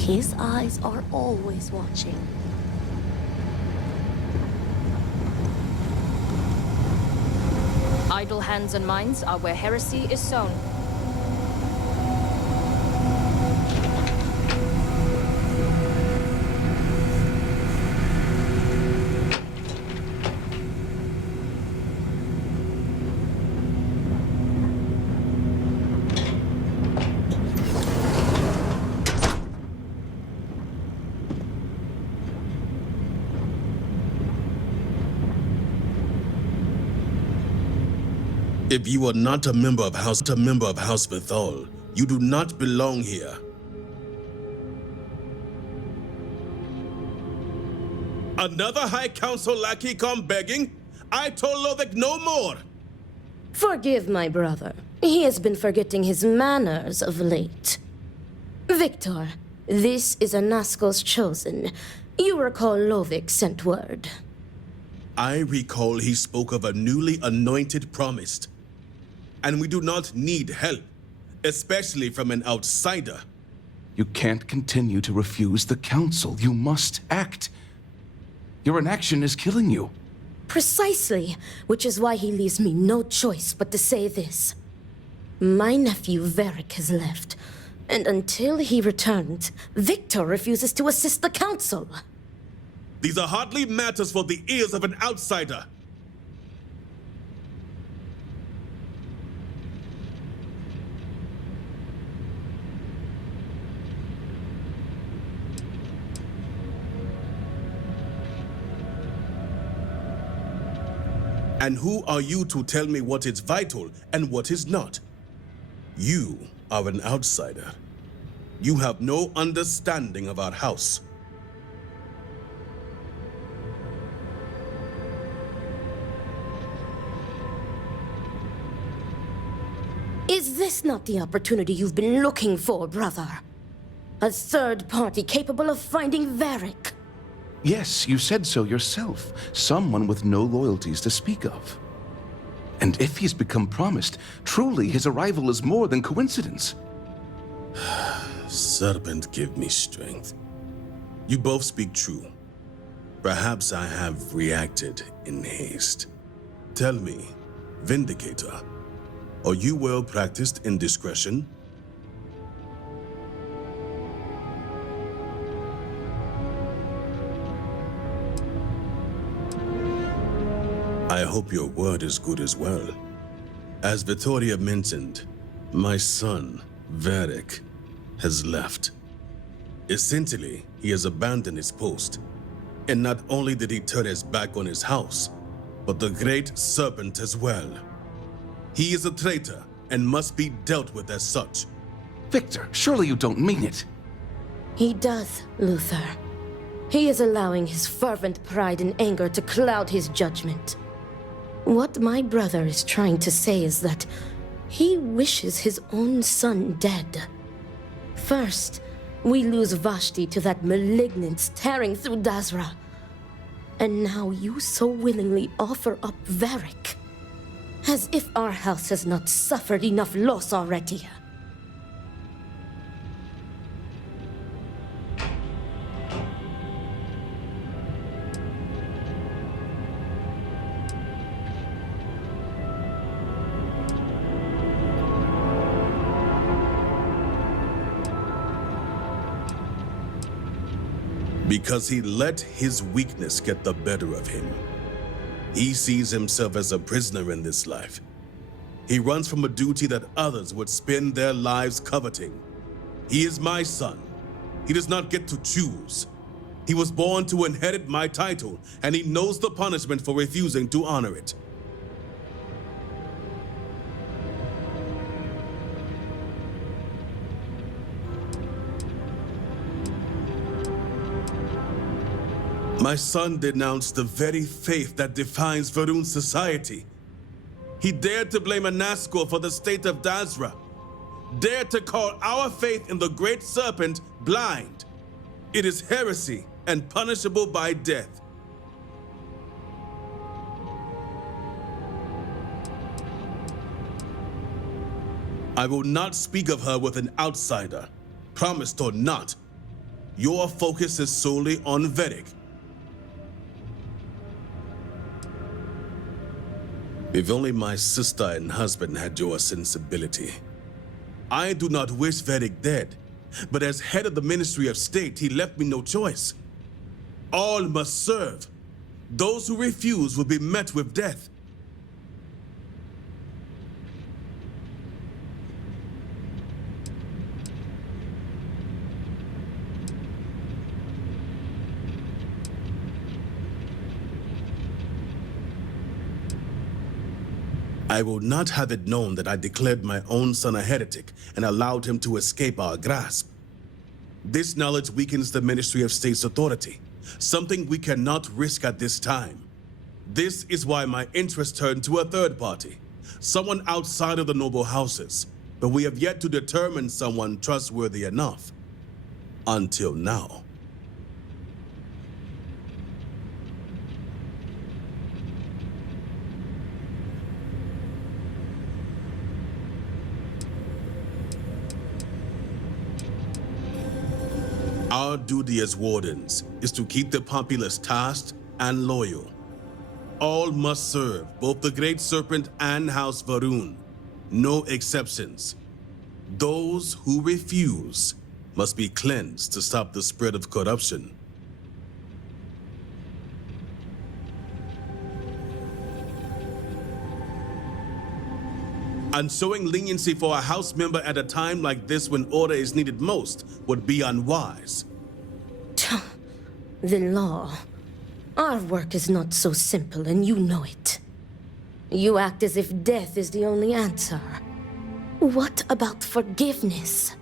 His eyes are always watching. Idle hands and minds are where heresy is sown. If you are not a member of House Veth'aal, you do not belong here. Another High Council lackey come begging? I told Lovick no more! Forgive my brother. He has been forgetting his manners of late. Victor, this is Anaskel's chosen. You recall Lovick sent word. I recall he spoke of a newly anointed promised. And we do not need help, especially from an outsider. You can't continue to refuse the council. You must act. Your inaction is killing you. Precisely, which is why he leaves me no choice but to say this. My nephew Varric has left, and until he returns, Victor refuses to assist the council. These are hardly matters for the ears of an outsider. And who are you to tell me what is vital and what is not? You are an outsider. You have no understanding of our house. Is this not the opportunity you've been looking for, brother? A third party capable of finding Varric? Yes, you said so yourself. Someone with no loyalties to speak of. And if he's become promised, truly his arrival is more than coincidence. Serpent, give me strength. You both speak true. Perhaps I have reacted in haste. Tell me, Vindicator, are you well practiced in discretion? I hope your word is good as well. As Vittoria mentioned, my son, Varric, has left. Essentially, he has abandoned his post. And not only did he turn his back on his house, but the great serpent as well. He is a traitor and must be dealt with as such. Victor, surely you don't mean it. He does, Luther. He is allowing his fervent pride and anger to cloud his judgment. What my brother is trying to say is that he wishes his own son dead. First, we lose Vashti to that malignance tearing through Dazra. And now you so willingly offer up Varric. As if our house has not suffered enough loss already. Because he let his weakness get the better of him. He sees himself as a prisoner in this life. He runs from a duty that others would spend their lives coveting. He is my son. He does not get to choose. He was born to inherit my title, and he knows the punishment for refusing to honor it. My son denounced the very faith that defines Va'ul's society. He dared to blame Anaskel for the state of Dazra. Dared to call our faith in the great serpent blind. It is heresy and punishable by death. I will not speak of her with an outsider, promised or not. Your focus is solely on Veth'aal. If only my sister and husband had your sensibility. I do not wish Veth'aal dead, but as head of the Ministry of State, he left me no choice. All must serve. Those who refuse will be met with death. I will not have it known that I declared my own son a heretic and allowed him to escape our grasp. This knowledge weakens the Ministry of State's authority, something we cannot risk at this time. This is why my interest turned to a third party, someone outside of the noble houses, but we have yet to determine someone trustworthy enough. Until now. Our duty as wardens is to keep the populace tasked and loyal. All must serve, both the Great Serpent and House Va'ruun. No exceptions. Those who refuse must be cleansed to stop the spread of corruption. And showing leniency for a house member at a time like this when order is needed most would be unwise. The law. Our work is not so simple, and you know it. You act as if death is the only answer. What about forgiveness?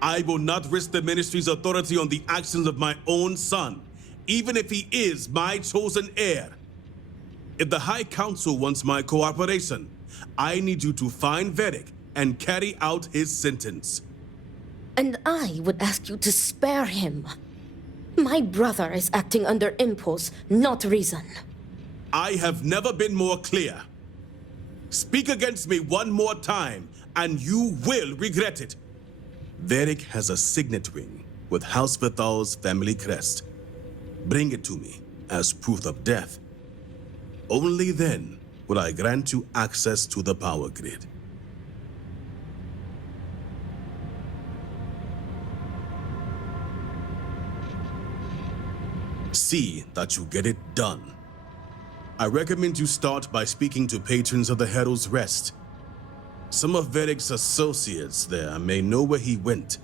I will not risk the ministry's authority on the actions of my own son, even if he is my chosen heir. If the High Council wants my cooperation, I need you to find Veth'aal and carry out his sentence. And I would ask you to spare him. My brother is acting under impulse, not reason. I have never been more clear. Speak against me one more time, and you will regret it. Veth'aal has a signet ring with House Veth'aal's family crest. Bring it to me as proof of death. Only then will I grant you access to the power grid. See that you get it done. I recommend you start by speaking to patrons of the Herald's Rest. Some of Veth'aal's associates there may know where he went,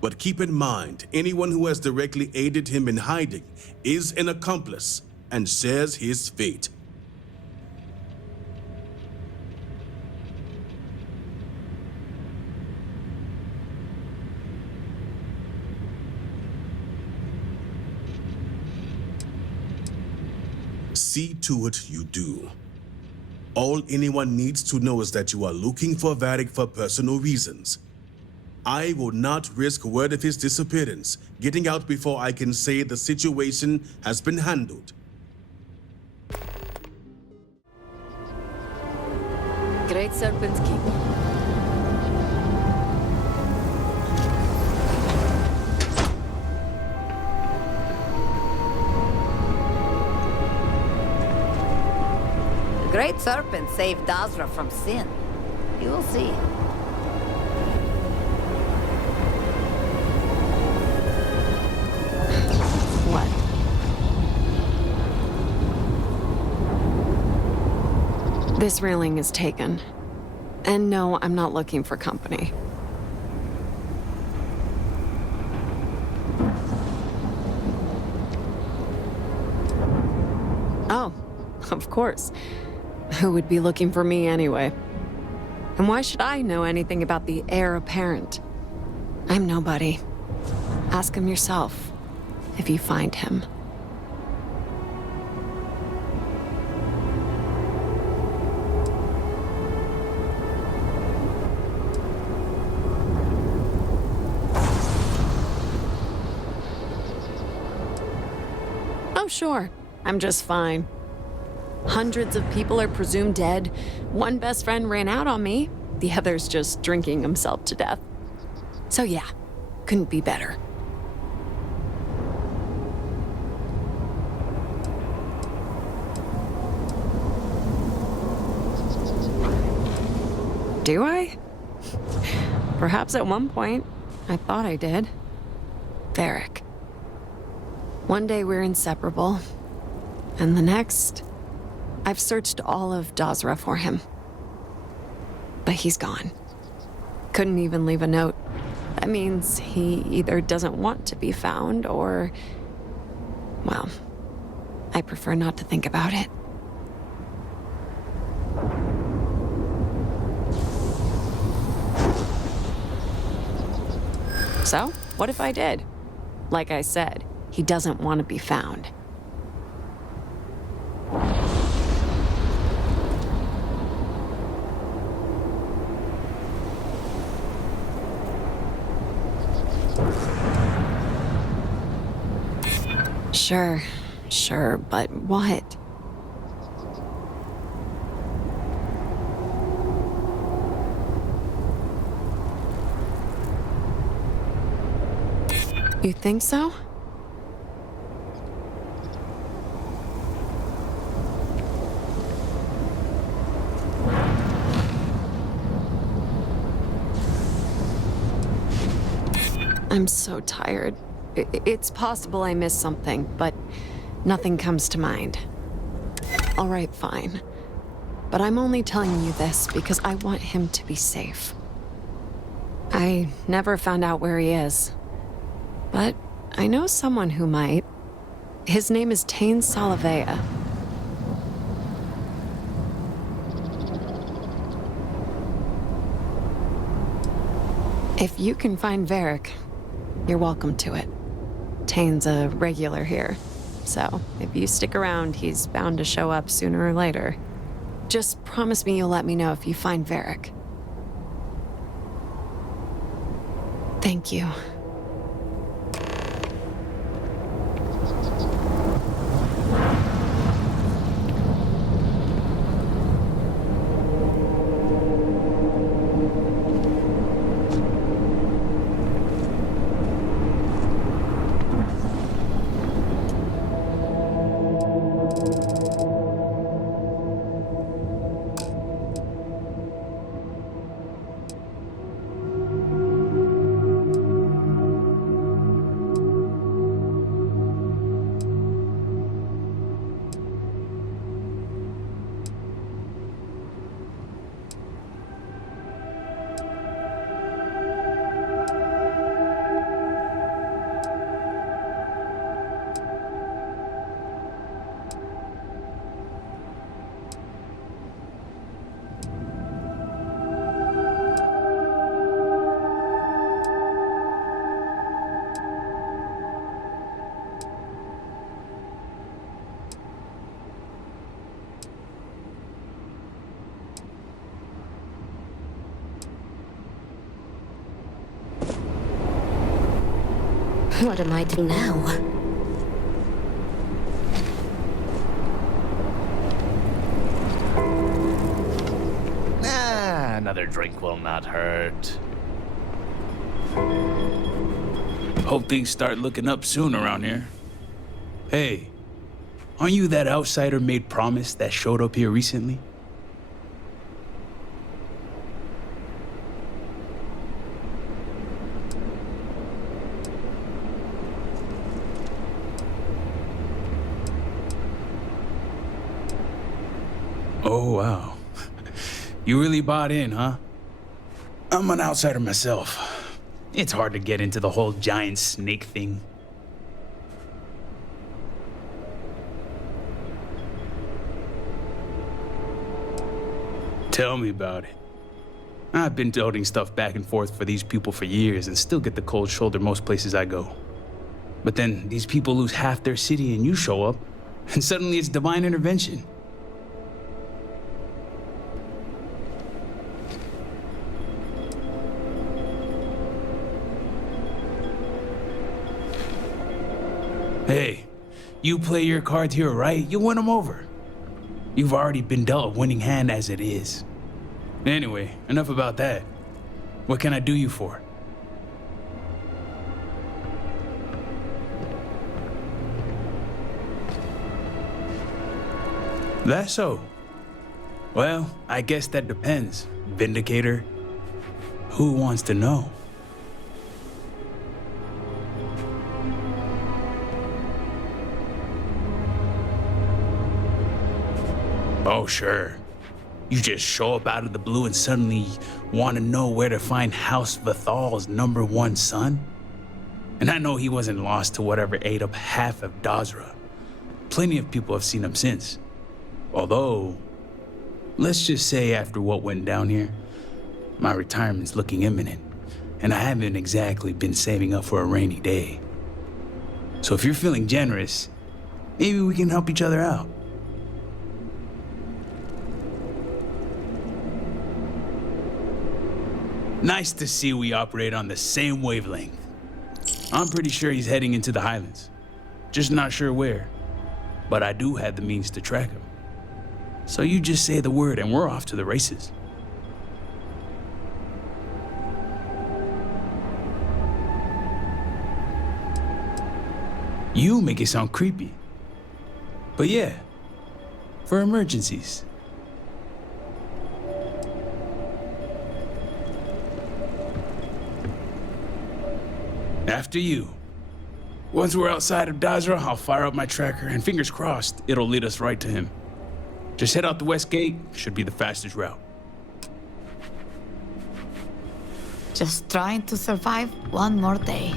but keep in mind, anyone who has directly aided him in hiding is an accomplice and shares his fate. See to it you do. All anyone needs to know is that you are looking for Veth'aal for personal reasons. I will not risk word of his disappearance getting out before I can say the situation has been handled. Great Serpent's Keep. The Great Serpent saved Dazra from sin. You will see. What? This railing is taken. And no, I'm not looking for company. Oh, of course. Who would be looking for me anyway? And why should I know anything about the heir apparent? I'm nobody. Ask him yourself, if you find him. Oh, sure. I'm just fine. Hundreds of people are presumed dead. One best friend ran out on me. The other's just drinking himself to death. So yeah, couldn't be better. Do I? Perhaps at one point, I thought I did. Varric. One day we're inseparable, and the next, I've searched all of Dazra for him. But he's gone. Couldn't even leave a note. That means he either doesn't want to be found or... well, I prefer not to think about it. So, what if I did? Like I said, he doesn't want to be found. Sure, but what? You think so? I'm so tired. It's possible I missed something, but nothing comes to mind. All right, fine. But I'm only telling you this because I want him to be safe. I never found out where he is. But I know someone who might. His name is Tain Salavea. If you can find Varric, you're welcome to it. Tain's a regular here, so if you stick around, he's bound to show up sooner or later. Just promise me you'll let me know if you find Varric. Thank you. What am I doing now? Another drink will not hurt. Hope things start looking up soon around here. Hey, aren't you that outsider made promise that showed up here recently? Oh, wow. You really bought in, huh? I'm an outsider myself. It's hard to get into the whole giant snake thing. Tell me about it. I've been toting stuff back and forth for these people for years and still get the cold shoulder most places I go. But then these people lose half their city and you show up, and suddenly it's divine intervention. Hey, you play your cards here right, you'll win them over. You've already been dealt a winning hand as it is. Anyway, enough about that. What can I do you for? That's so. Well, I guess that depends. Vindicator? Who wants to know? Oh, sure. You just show up out of the blue and suddenly want to know where to find House Veth'aal's #1 son? And I know he wasn't lost to whatever ate up half of Dazra. Plenty of people have seen him since. Although, let's just say after what went down here, my retirement's looking imminent, and I haven't exactly been saving up for a rainy day. So if you're feeling generous, maybe we can help each other out. Nice to see we operate on the same wavelength. I'm pretty sure he's heading into the Highlands. Just not sure where. But I do have the means to track him. So you just say the word and we're off to the races. You make it sound creepy. But yeah, for emergencies. After you. Once we're outside of Dazra, I'll fire up my tracker, and fingers crossed, it'll lead us right to him. Just head out the west gate, should be the fastest route. Just trying to survive one more day.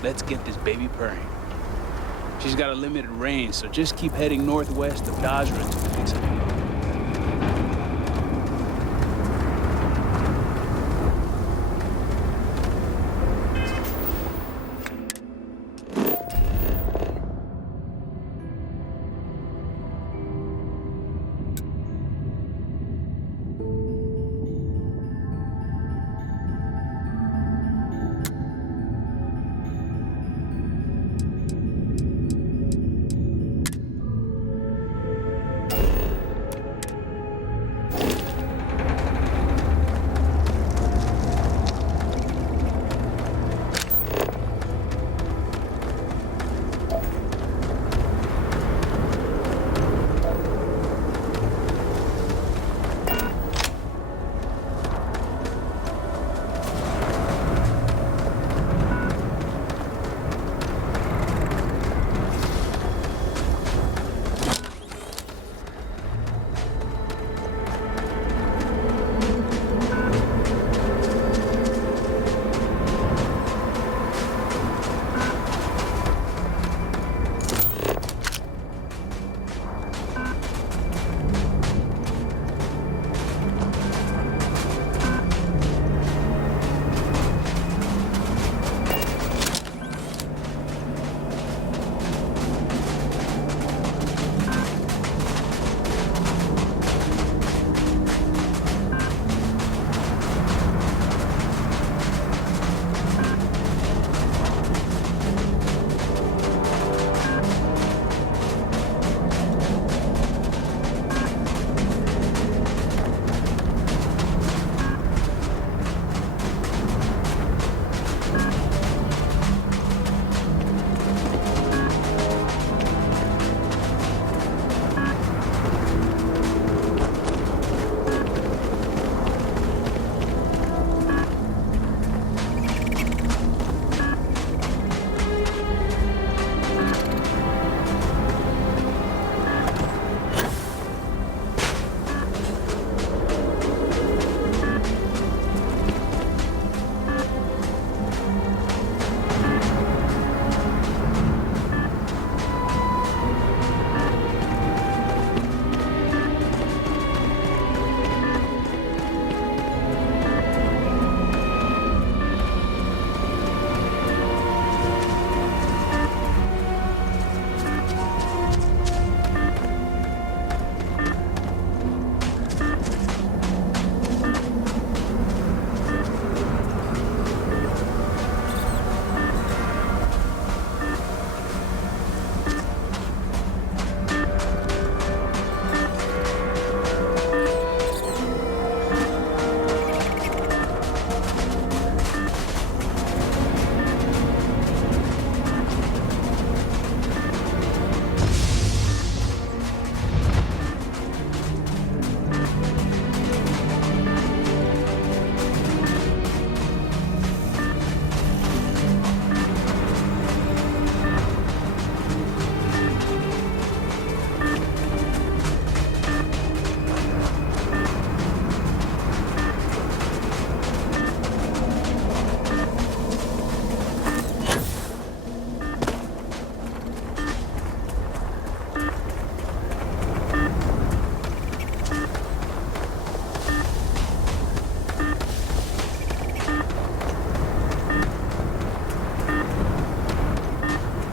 Let's get this baby purring. She's got a limited range, so just keep heading northwest of Dazra until we fix it.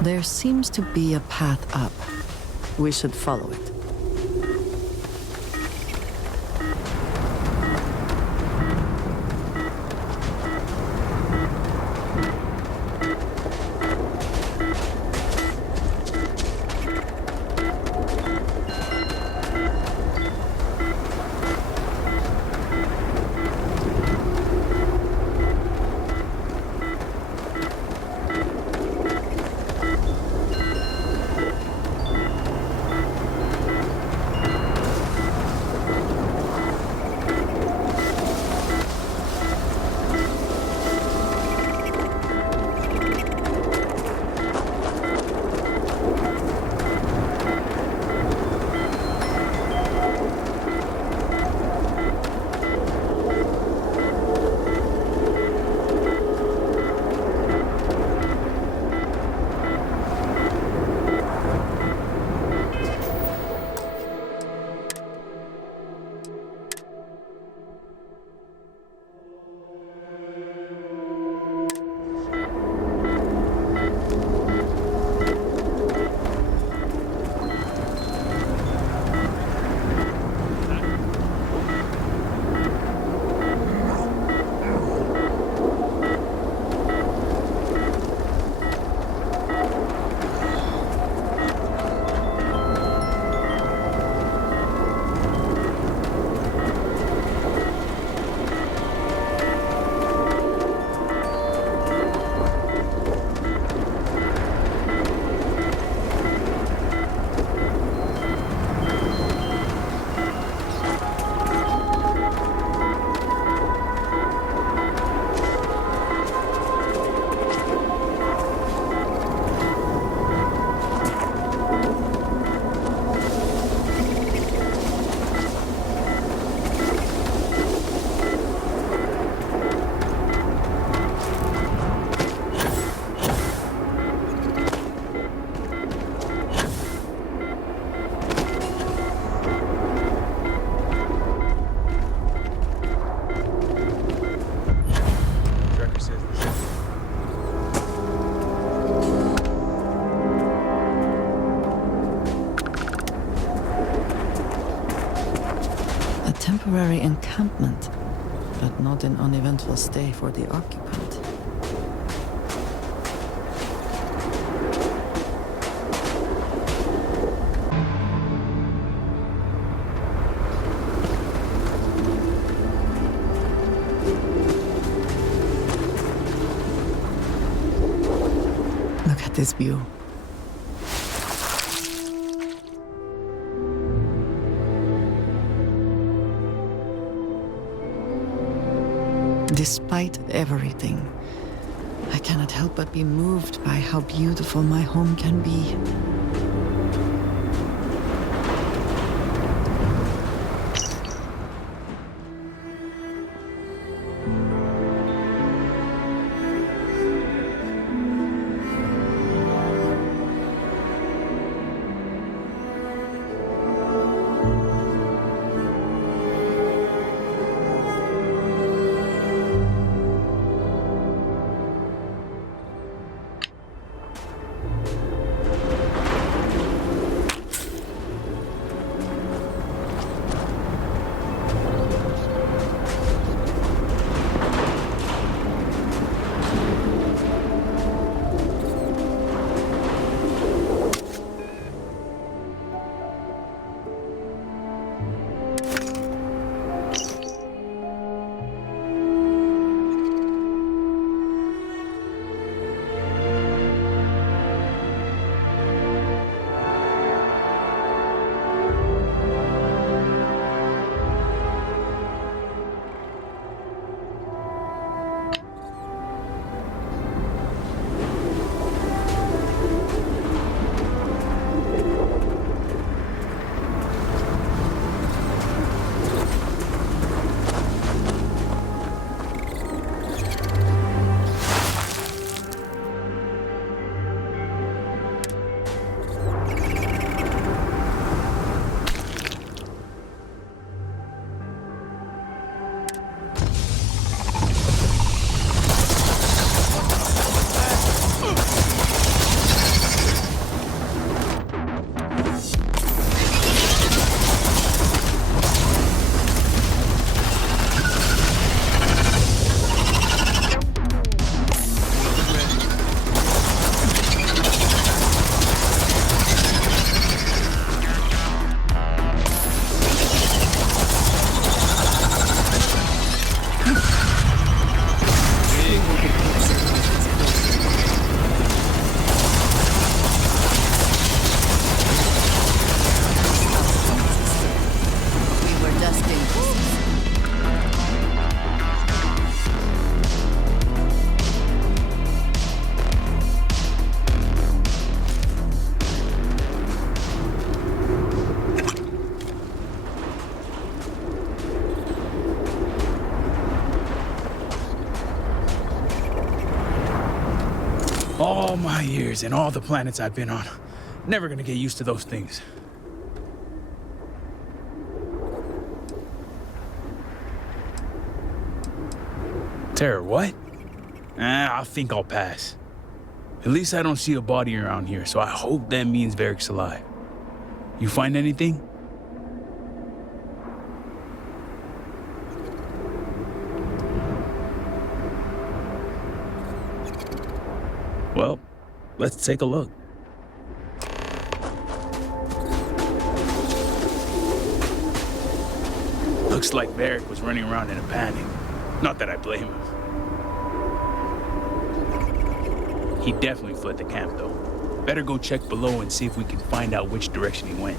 There seems to be a path up. We should follow it. Temporary encampment, but not an uneventful stay for the occupant. Look at this view. Despite everything, I cannot help but be moved by how beautiful my home can be. All my years and all the planets I've been on. Never gonna get used to those things. Terror, what? I think I'll pass. At least I don't see a body around here, so I hope that means Varric's alive. You find anything? Well, let's take a look. Looks like Varric was running around in a panic. Not that I blame him. He definitely fled the camp, though. Better go check below and see if we can find out which direction he went.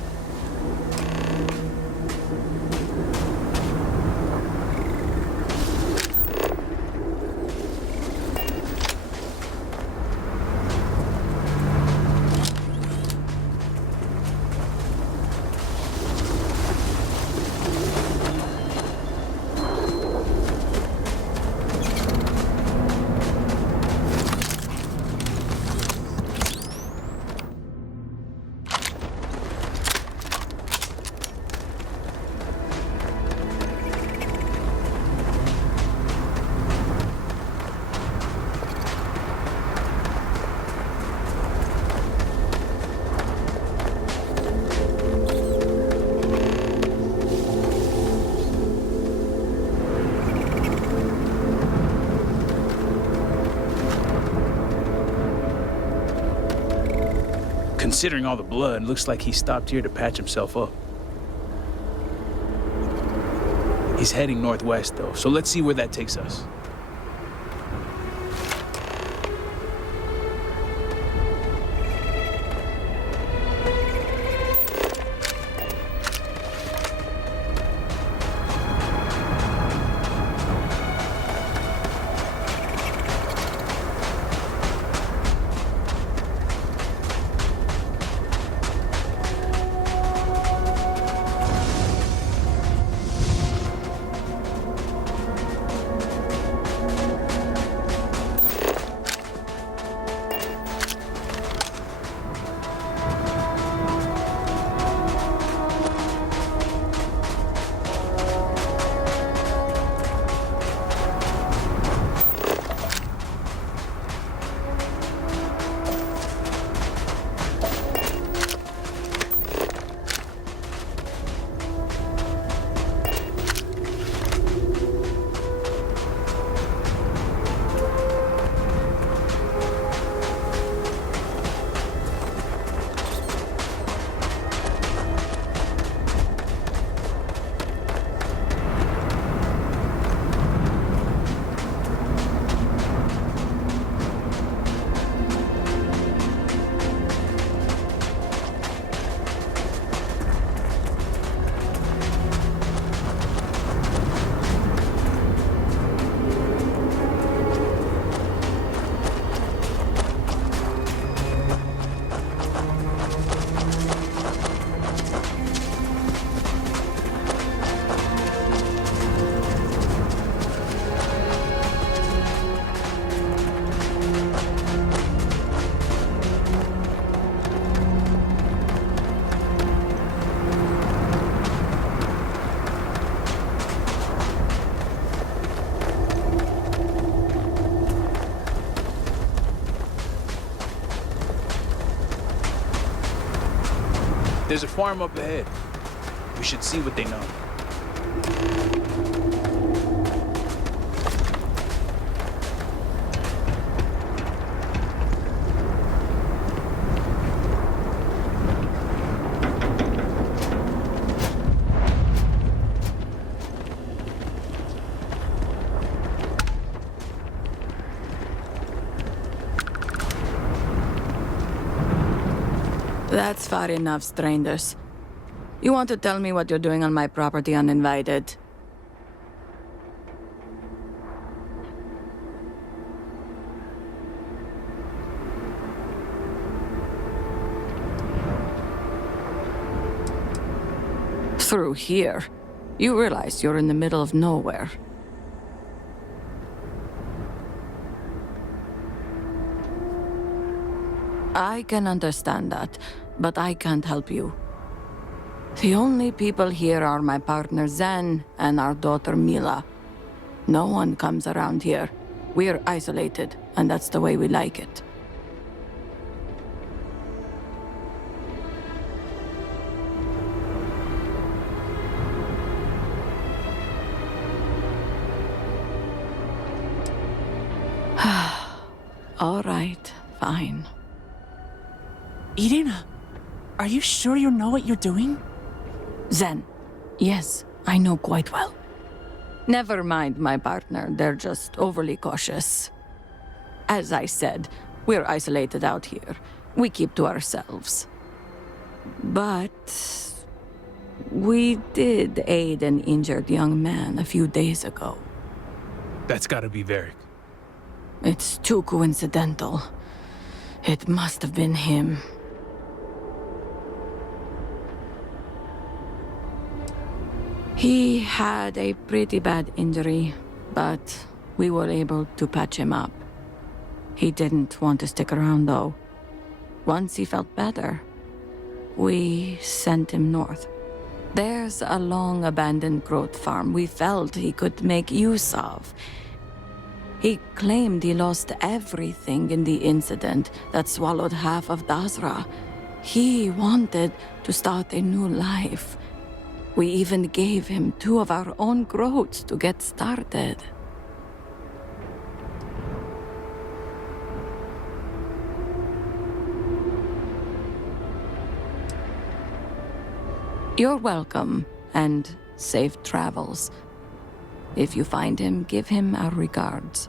Considering all the blood, looks like he stopped here to patch himself up. He's heading northwest, though, so let's see where that takes us. There's a farm up ahead. We should see what they know. That's far enough, strangers. You want to tell me what you're doing on my property uninvited? Through here? You realize you're in the middle of nowhere. I can understand that, but I can't help you. The only people here are my partner Zen and our daughter Mila. No one comes around here. We're isolated, and that's the way we like it. All right, fine. Irina, are you sure you know what you're doing? Zen, yes, I know quite well. Never mind my partner, they're just overly cautious. As I said, we're isolated out here. We keep to ourselves. But we did aid an injured young man a few days ago. That's gotta be Varric. It's too coincidental. It must have been him. He had a pretty bad injury, but we were able to patch him up. He didn't want to stick around, though. Once he felt better, we sent him north. There's a long-abandoned growth farm we felt he could make use of. He claimed he lost everything in the incident that swallowed half of Dazra. He wanted to start a new life. We even gave him 2 of our own groats to get started. You're welcome, and safe travels. If you find him, give him our regards.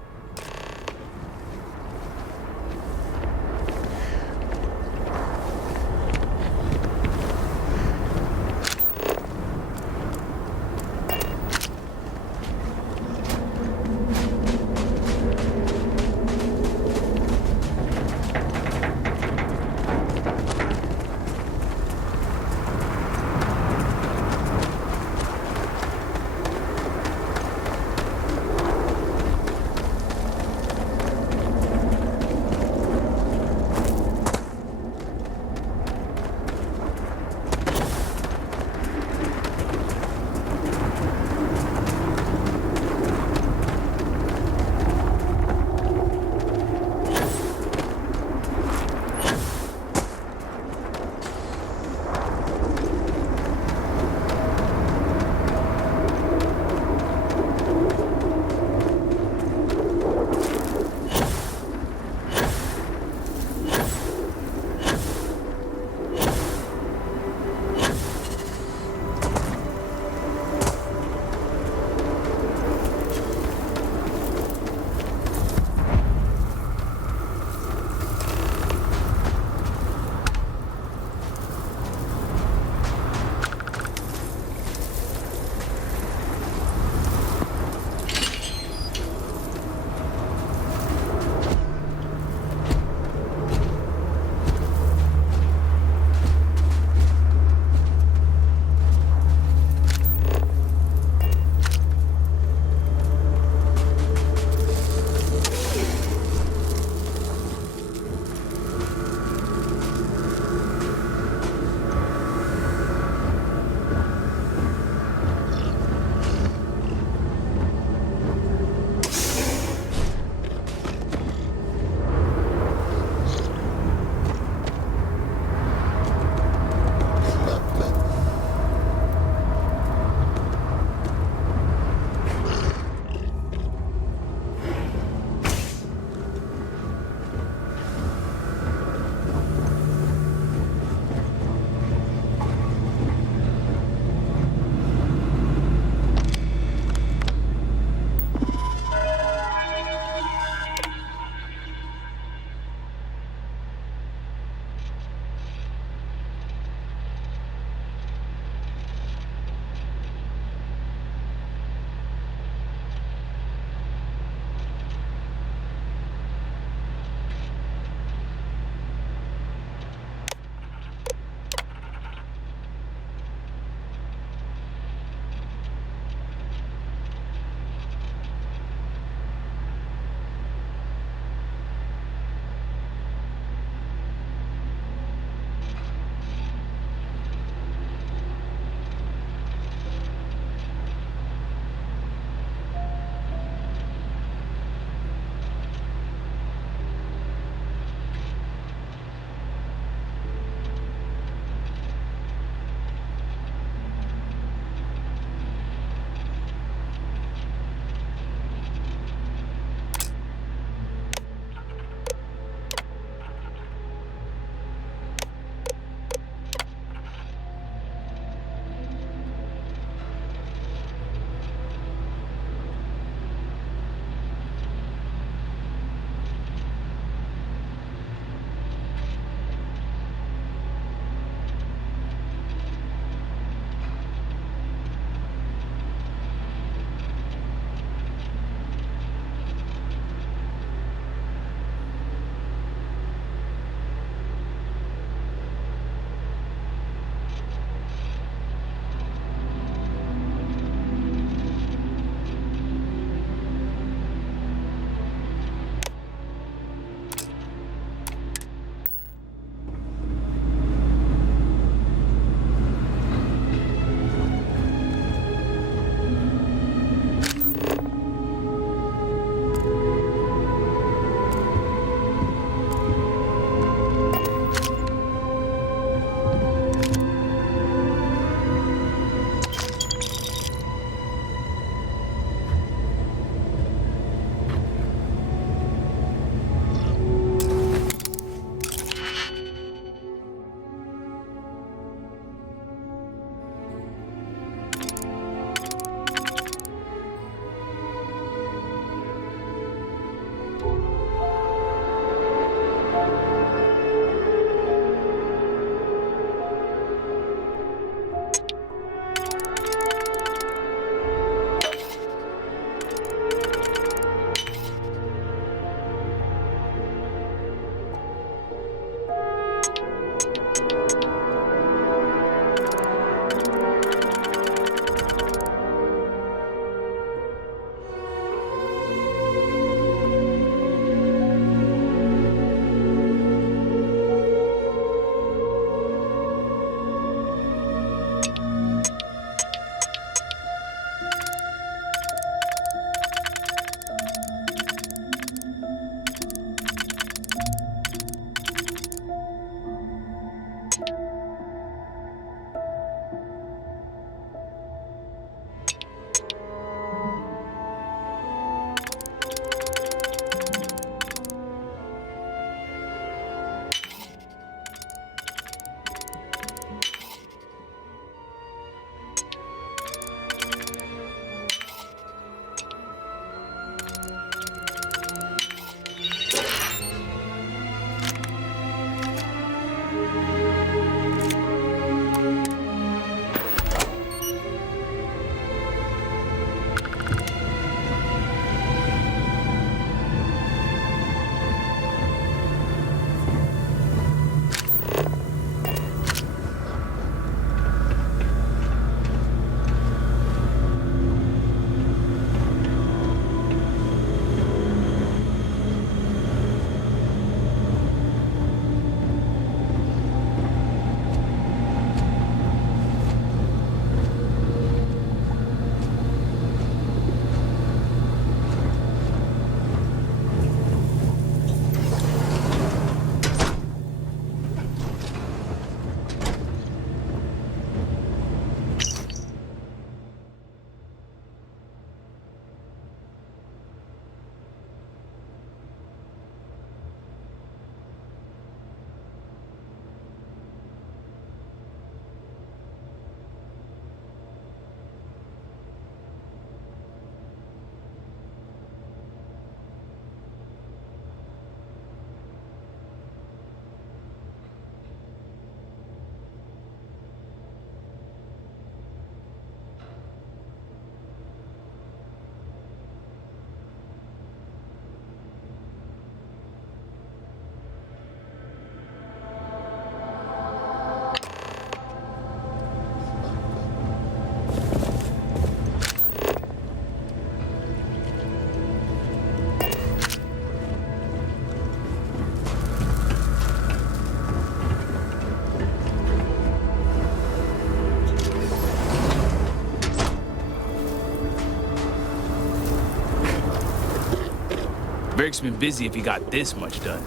Varric's been busy if he got this much done.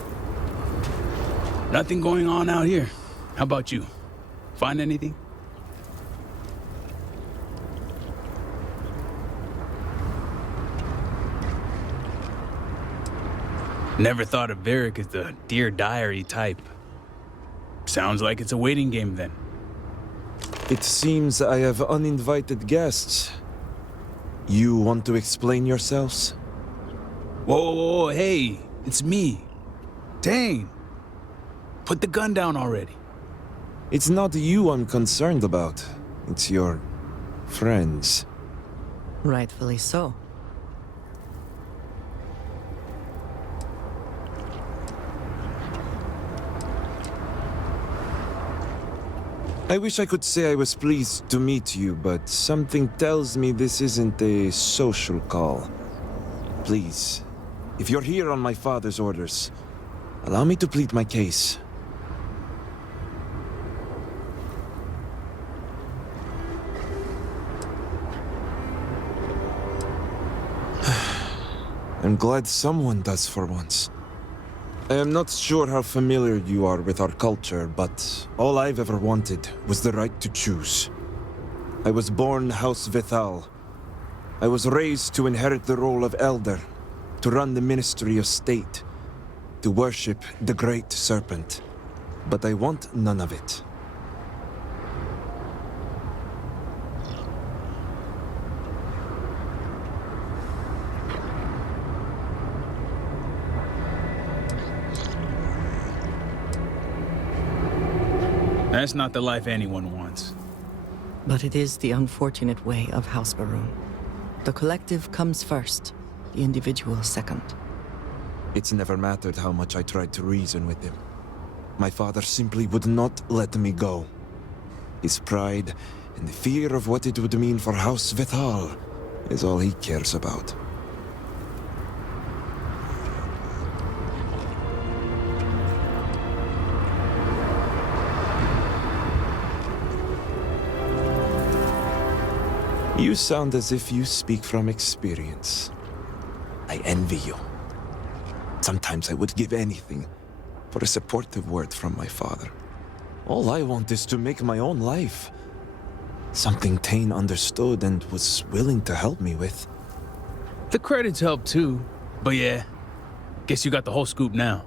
Nothing going on out here. How about you? Find anything? Never thought of Varric as the Dear Diary type. Sounds like it's a waiting game then. It seems I have uninvited guests. You want to explain yourselves? Whoa, hey, it's me. Dang. Put the gun down already. It's not you I'm concerned about. It's your friends. Rightfully so. I wish I could say I was pleased to meet you, but something tells me this isn't a social call. Please, if you're here on my father's orders, allow me to plead my case. I'm glad someone does for once. I am not sure how familiar you are with our culture, but all I've ever wanted was the right to choose. I was born House Veth'aal. I was raised to inherit the role of elder, to run the Ministry of State, to worship the Great Serpent. But I want none of it. That's not the life anyone wants. But it is the unfortunate way of House Baroon. The collective comes first, the individual second. It's never mattered how much I tried to reason with him. My father simply would not let me go. His pride and the fear of what it would mean for House Veth'aal is all he cares about. You sound as if you speak from experience. I envy you. Sometimes I would give anything for a supportive word from my father. All I want is to make my own life. Something Tane understood and was willing to help me with. The credits help too, but yeah, guess you got the whole scoop now.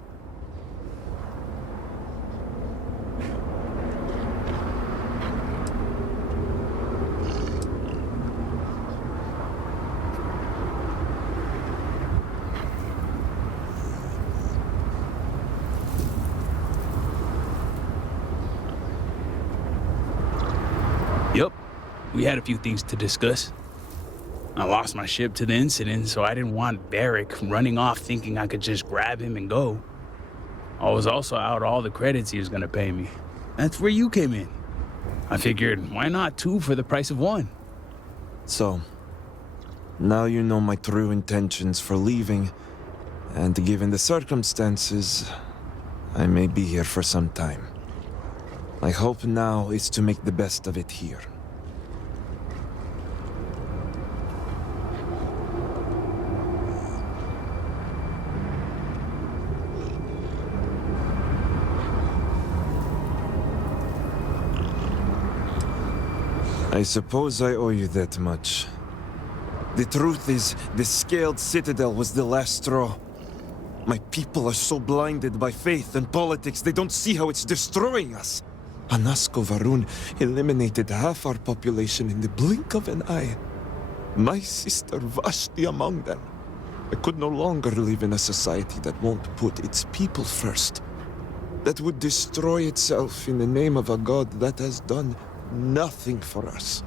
Yep, we had a few things to discuss. I lost my ship to the incident, so I didn't want Varric running off thinking I could just grab him and go. I was also out all the credits he was gonna pay me. That's where you came in. I figured, why not two for the price of one? So, now you know my true intentions for leaving, and given the circumstances, I may be here for some time. My hope now is to make the best of it here. I suppose I owe you that much. The truth is, the Scaled Citadel was the last straw. My people are so blinded by faith and politics, they don't see how it's destroying us. Anasko Varun eliminated half our population in the blink of an eye. My sister Vashti among them. I could no longer live in a society that won't put its people first. That would destroy itself in the name of a god that has done nothing for us.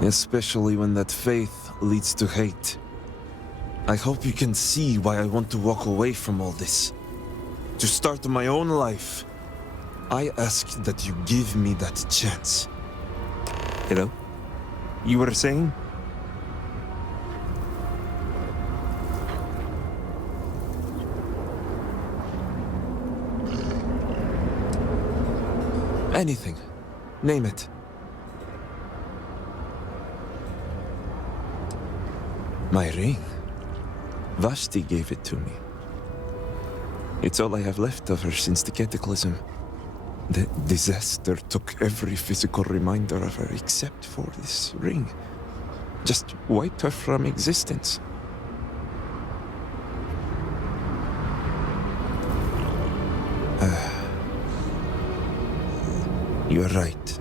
Especially when that faith leads to hate. I hope you can see why I want to walk away from all this. To start my own life. I ask that you give me that chance. Hello? You were saying? Anything. Name it. My ring. Vashti gave it to me. It's all I have left of her since the cataclysm. The disaster took every physical reminder of her except for this ring. Just wiped her from existence. You're right.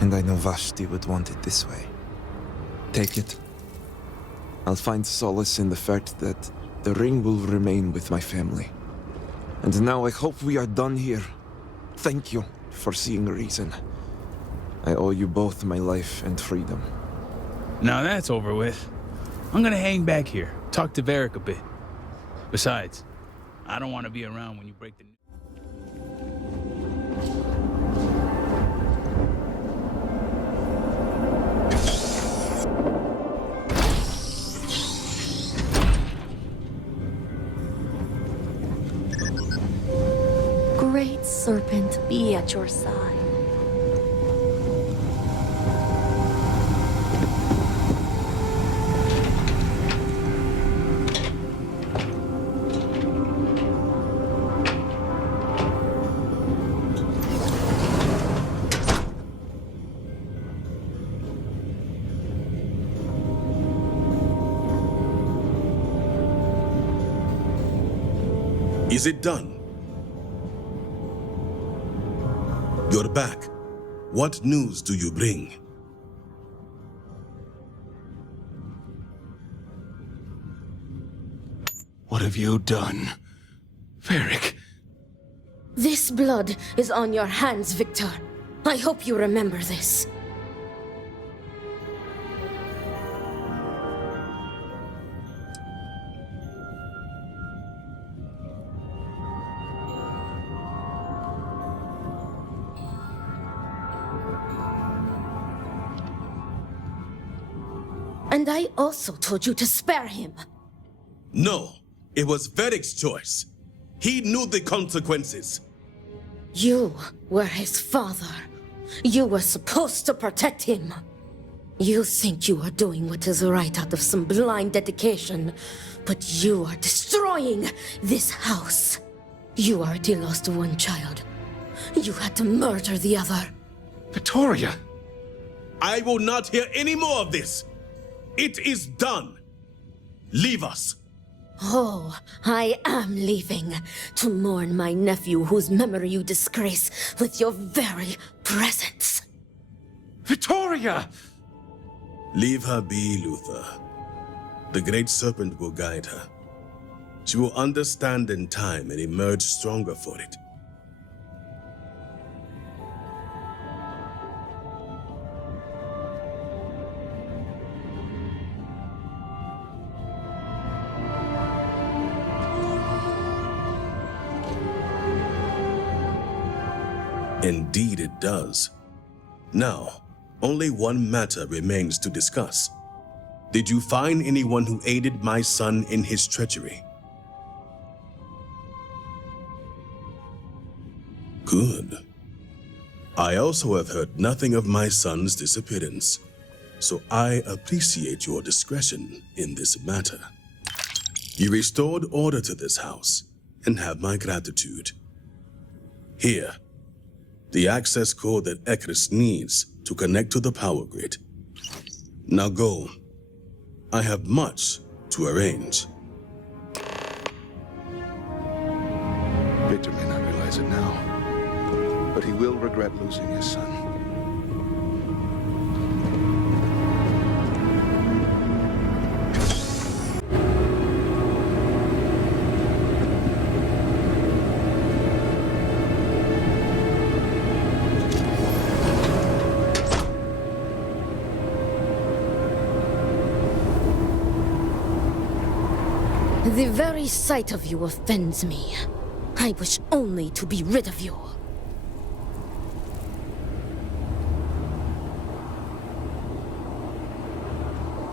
And I know Vashti would want it this way. Take it. I'll find solace in the fact that the ring will remain with my family. And now I hope we are done here. Thank you for seeing reason. I owe you both my life and freedom. Now that's over with. I'm gonna hang back here, talk to Varric a bit. Besides, I don't want to be around when you break the news. Great serpent be at your side. Is it done? You're back. What news do you bring? What have you done? Varric. This blood is on your hands, Victor. I hope you remember this. And I also told you to spare him. No, it was Verric's choice. He knew the consequences. You were his father. You were supposed to protect him. You think you are doing what is right out of some blind dedication, but you are destroying this house. You already lost one child. You had to murder the other. Victoria! I will not hear any more of this. It is done. Leave us. Oh, I am leaving to mourn my nephew whose memory you disgrace with your very presence. Victoria! Leave her be, Luther. The Great Serpent will guide her. She will understand in time and emerge stronger for it. Indeed it does. Now, only one matter remains to discuss. Did you find anyone who aided my son in his treachery? Good. I also have heard nothing of my son's disappearance, so I appreciate your discretion in this matter. You restored order to this house, and have my gratitude. Here, the access code that Ekris needs to connect to the power grid. Now go. I have much to arrange. Victor may not realize it now, but he will regret losing his son. The very sight of you offends me. I wish only to be rid of you.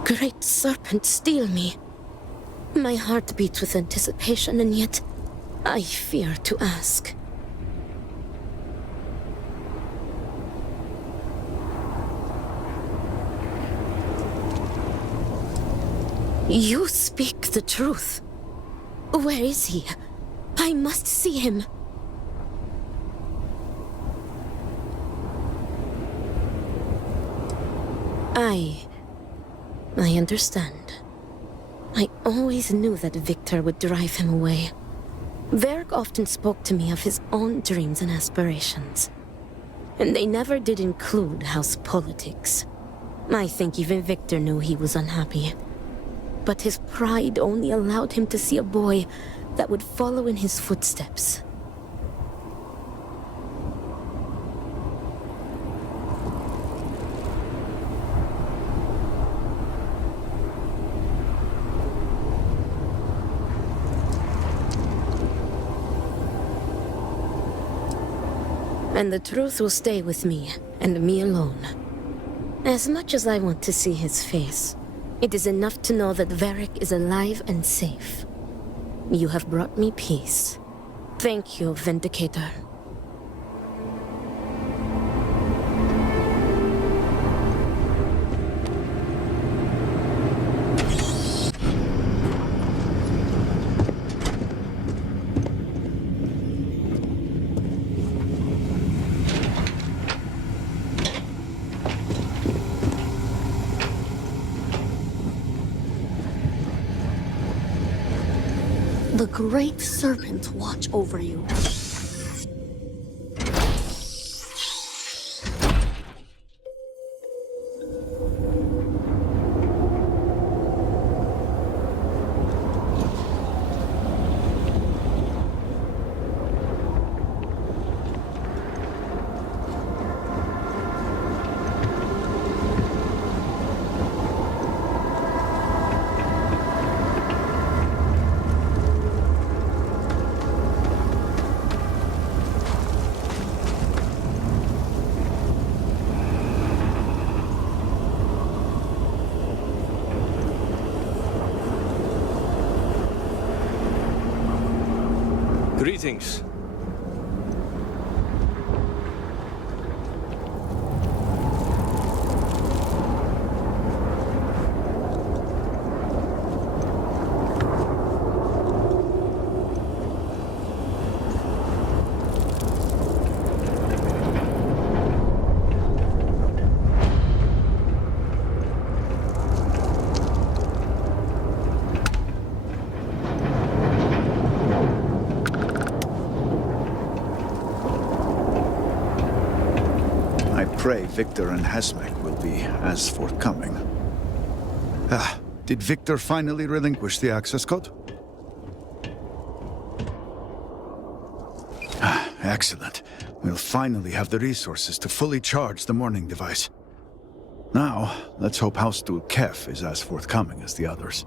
Great serpent, steal me. My heart beats with anticipation, and yet I fear to ask. You speak the truth. Where is he? I must see him. I understand. I always knew that Victor would drive him away. Varric often spoke to me of his own dreams and aspirations. And they never did include house politics. I think even Victor knew he was unhappy. But his pride only allowed him to see a boy that would follow in his footsteps. And the truth will stay with me, and me alone. As much as I want to see his face, it is enough to know that Varric is alive and safe. You have brought me peace. Thank you, Vindicator. The Great Serpent watch over you. Greetings. Pray Victor and Hasmek will be as forthcoming. Did Victor finally relinquish the access code? Excellent. We'll finally have the resources to fully charge the morning device. Now, let's hope House Steward Kef is as forthcoming as the others.